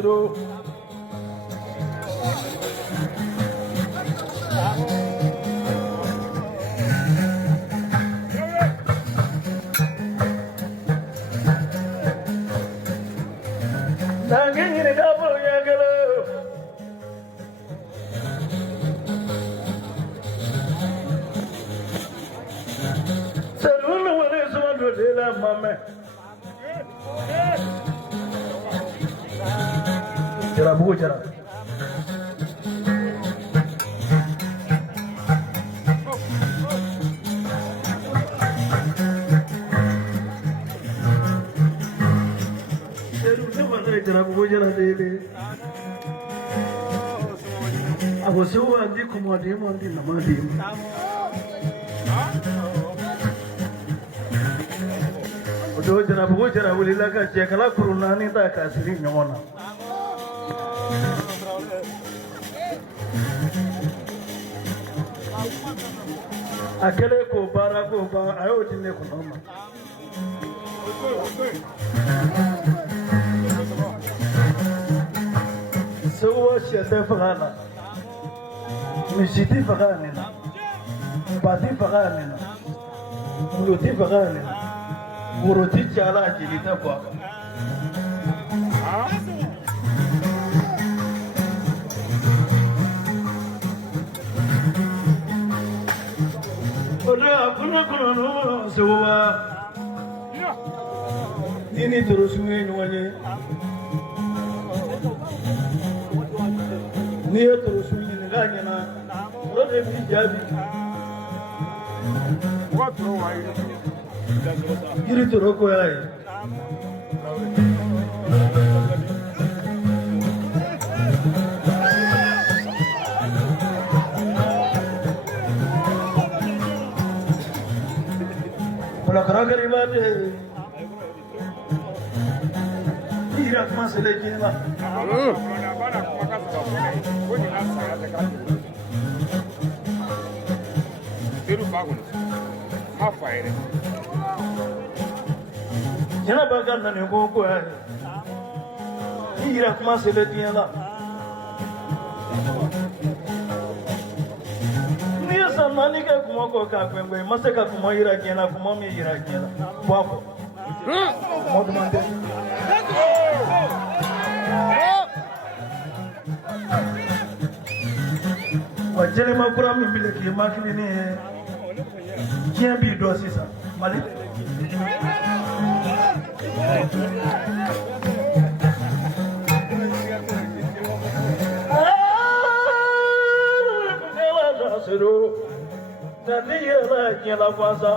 suru. Nanging ini double ya kalau. Selalu boleh semua dua dalam mama. Cara buku cara. Cara buku cara deh. Aku semua di komodi mandi nama di. Udah cara buku cara boleh laga cekala corona ni tak kasih nyona. Akele ko bara ayo dinne ko mama. Sewa shete fagana. Misiti fagana. Bati fagana. Muluti fagana. Muruti chala jilita kwa. Kuna no sewa. Ini terus menye. Nia terus menye na. Rode bijabi. Iri teroko yai. Kalau kerana ribat irak masalah jelah. Jangan bagan nani buku irak masalah jelah. Mani ka kuma ko ka kwengwe masaka kuma irakena kuma mi irakena bwako mo demande wajele makura mi bile ki makini ni kien bi do sisa mali Nanti ya lagi la puasa.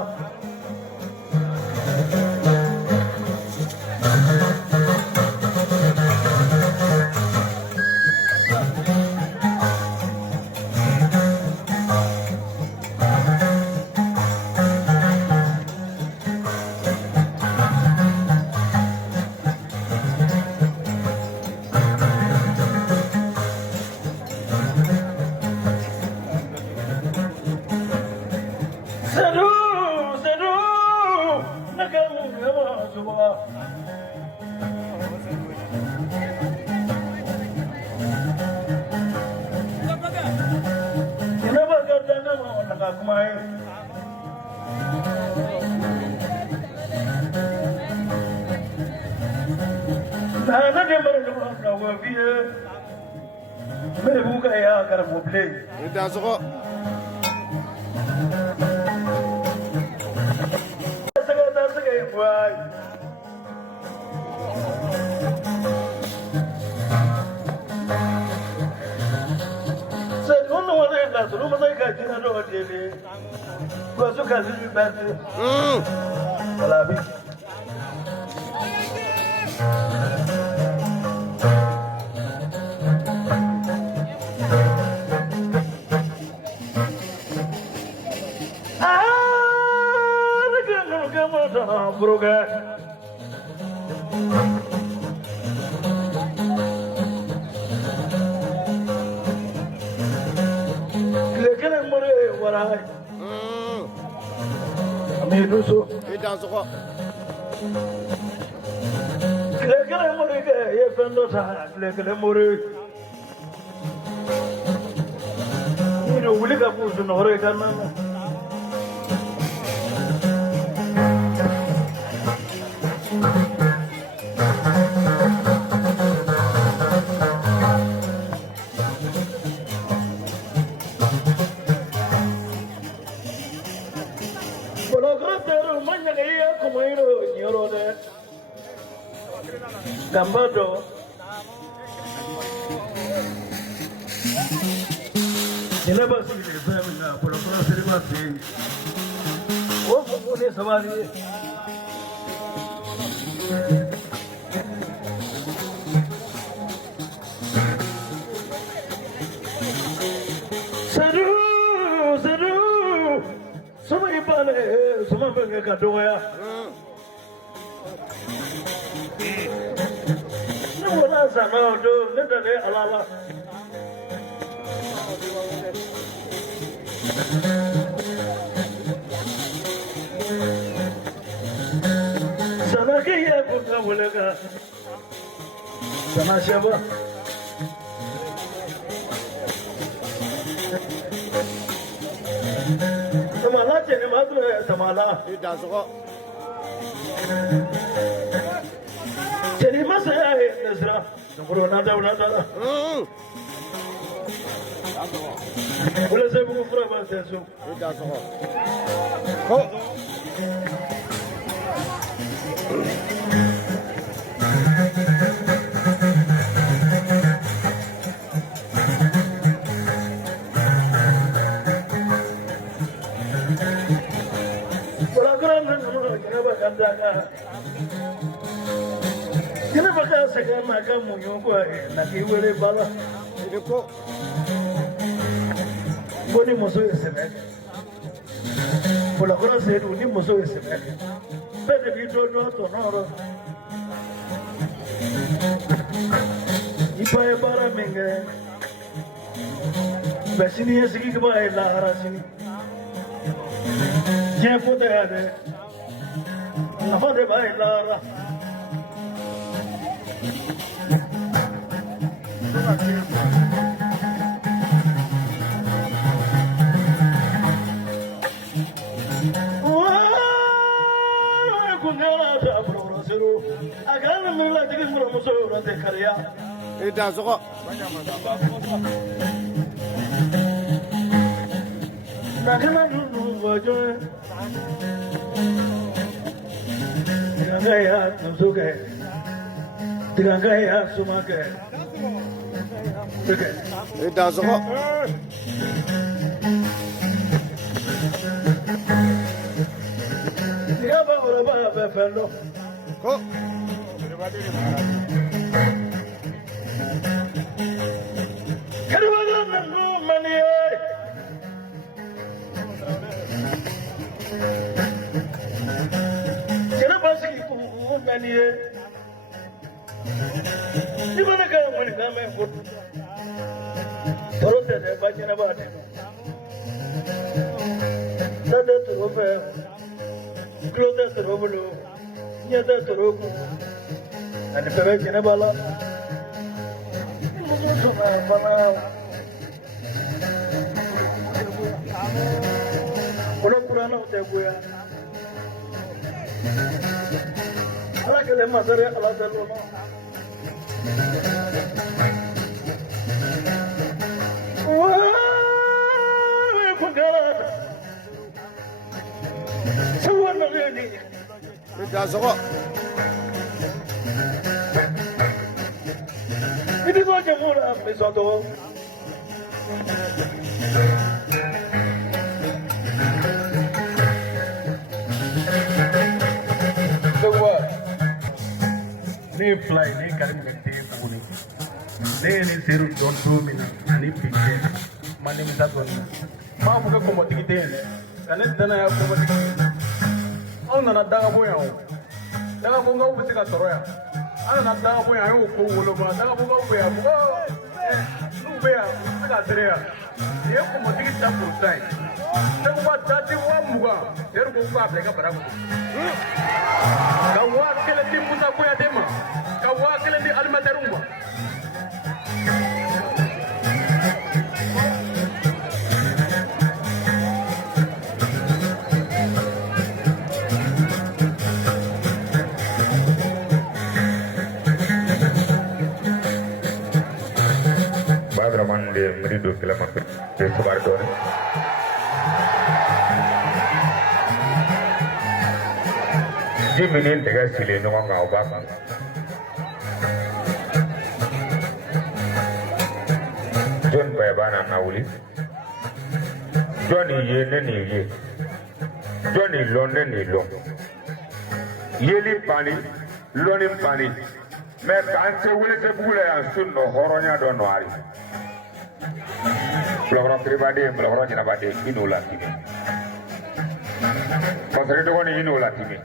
Lekele morike ye fendo ta lekele mori. Ni do wuli ka busu no re kana. Bologratero manya ke ya como iro nyoro de. Gambado. Nila ba su ne fa mi na bologratero ma te. O ko ne sawari. Saru Suma ipane suma benga kadoya. No wala sama do nenda ne alala. Sana ke ya buka bolega. Sana siapa? Samala cene matu samala. Tidak suka. Cene masa ya Nasra. Nombor nada. Boleh saya buku pura bahasa su. Tidak suka. Kok? Kenapa kau sekarang makan munyuk lagi boleh bala? Ini kok? Kau ni musuh esok. Kalau kau sehat, ni musuh esok. Beda video dua tu nara. Ipa ya bara menga. Besini ya segi kebaya lahara sini. Jangan foto ada. Apa deh bayi lahara. Tidak suka. Tidak suka. Kok? Tidak suka. Ini tu aja murah, besok. Ni fly ni kali mengeti puni. Ni seru don tu mina. Ni pikir. Mandi misal tu. Maa muka komoti kita ni. Karena dana ya komoti. Orang nak dah apa yang? Dah apa kau mesti kat toroya. Anak nak dah apa yang? Kau ulu mana? Dah apa kau bayar? Lu bayar? Kat teria. Dia komoti kita pulsai. Saya buat jadi uang muka. Dia kau buat mereka berapa? Kau buat kalau tim muka kau ya dema. miri do kila ma pe sabar do ne ji minin daga sile no nga o ba ba John Bayabana Nawuli Johnny ye ne ni ye Johnny lo ne ni lo yeli pani loni pani me kan se wule se bule ya sun no horonya do no ari blogro pribadi blogro jina bade inola timi pasare to ni inola timi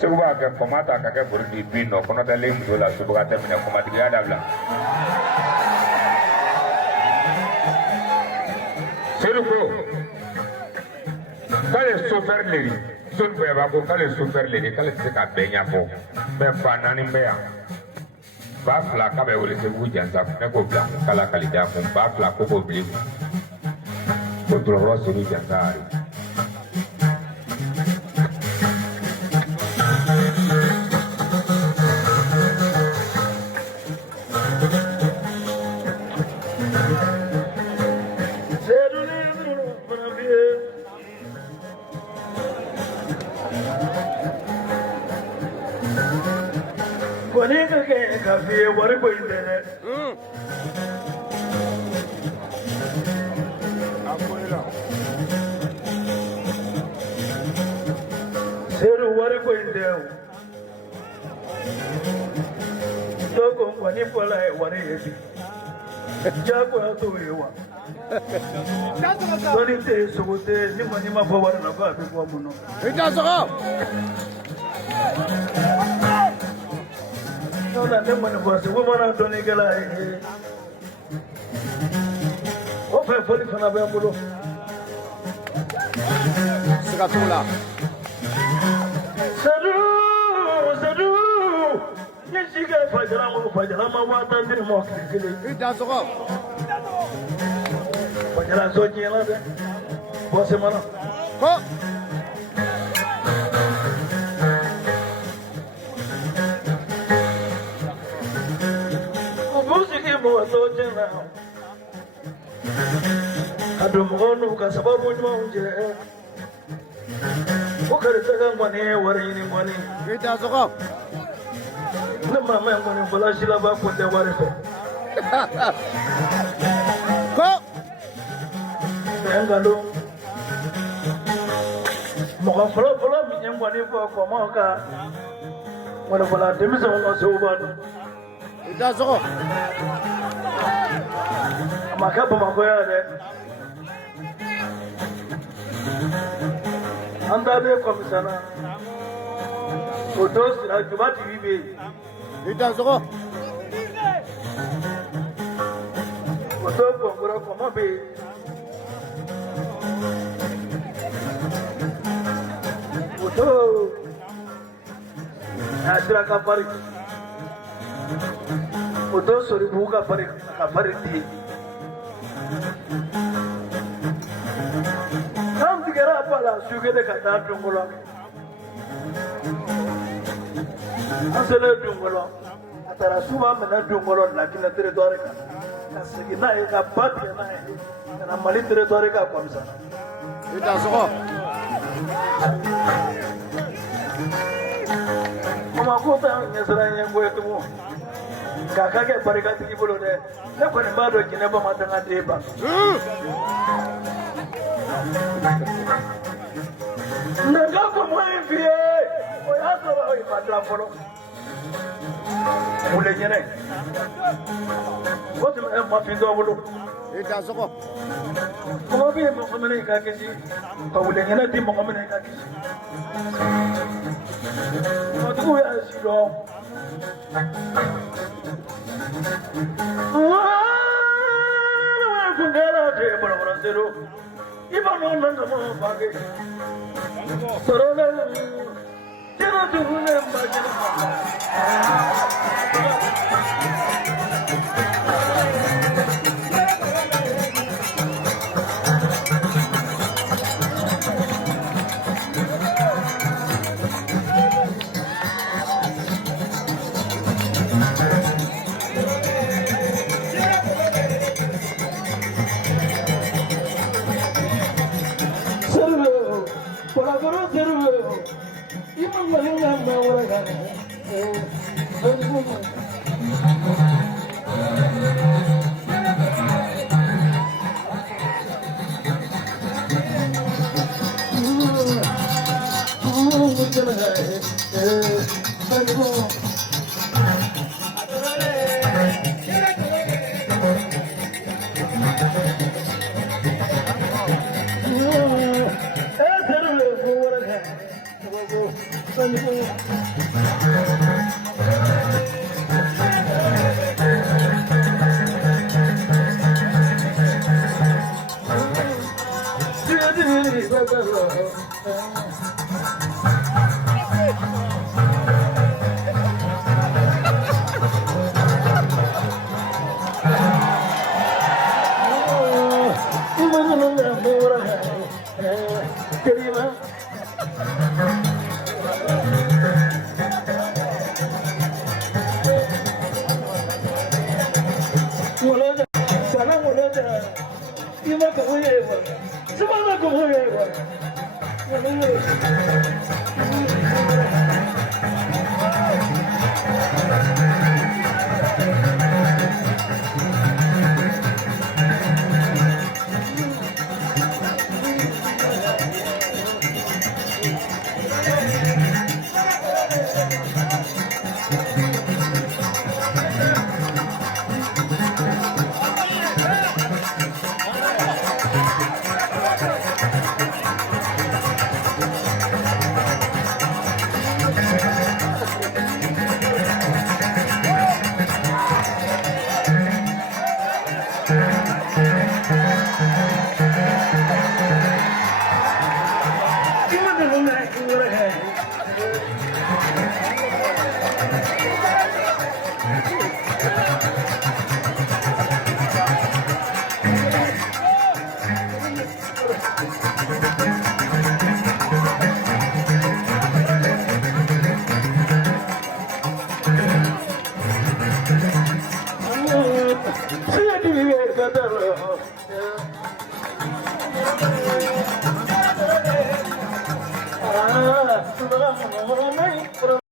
sebuah ke komata kakek berdi pino kono tele dola sebuah temene komati ya dabla seruko kale super leri sun be ba ko kale super leri kale se ka benya ko be banani be ya ba fla ka be wole se bu janza ne ko bla kala kali da ko ba fla ko ko bli ko dro so ni janza ari Kafe wari ko indene seru wari ko indeu dogo wani pola e wari yebi jago to yewa doni te sogote ni mani ma bawar na ko abi ko muno Ita soko. no na ne mani ko se wo mana doni gala e o fe foli fana be mulo Sikatula. Sadu ni siga fajara ma wata ndiri mo kile Ita soko. fajara so jela de bo se mana Ko. Musiki mo to jela adu mo ka sababu ni mo je o kare ta ga ngwane wari ni ngwane Ita soko. na mama ngwane bola shila ba ko de wari fe Ko. ngalo mo ka folo mi ngwane ko mo ka wala bola demi so no so ba Ita soko. maka ba mako ya de anda de komisana odos ajubati bibe Ita soko. odo gongoro komo be odo asira ka pari odo sori buka pari di kam digera pala suge de kata dungolo asele dungolo atara suba mena dungolo lakina territoire ka kasigi na e ka pati na e na mali territoire ka komisa Ita soko. kuma ko ta nyesara nyengo etumo kaka ke barika tigi bolo de ne ko ne ba do kine ba matanga de ba nanga ko mo envie o ya so o ipadra folo mule nyene ko te ma findo bolo Ita soko. ko bi mo ko mene ka ke si ko mule nyene di mo ko mene ka ke si mo tu ya si do kungela de bolo bolo zero iba no nanga mo bage sorona tena tu ne mbajina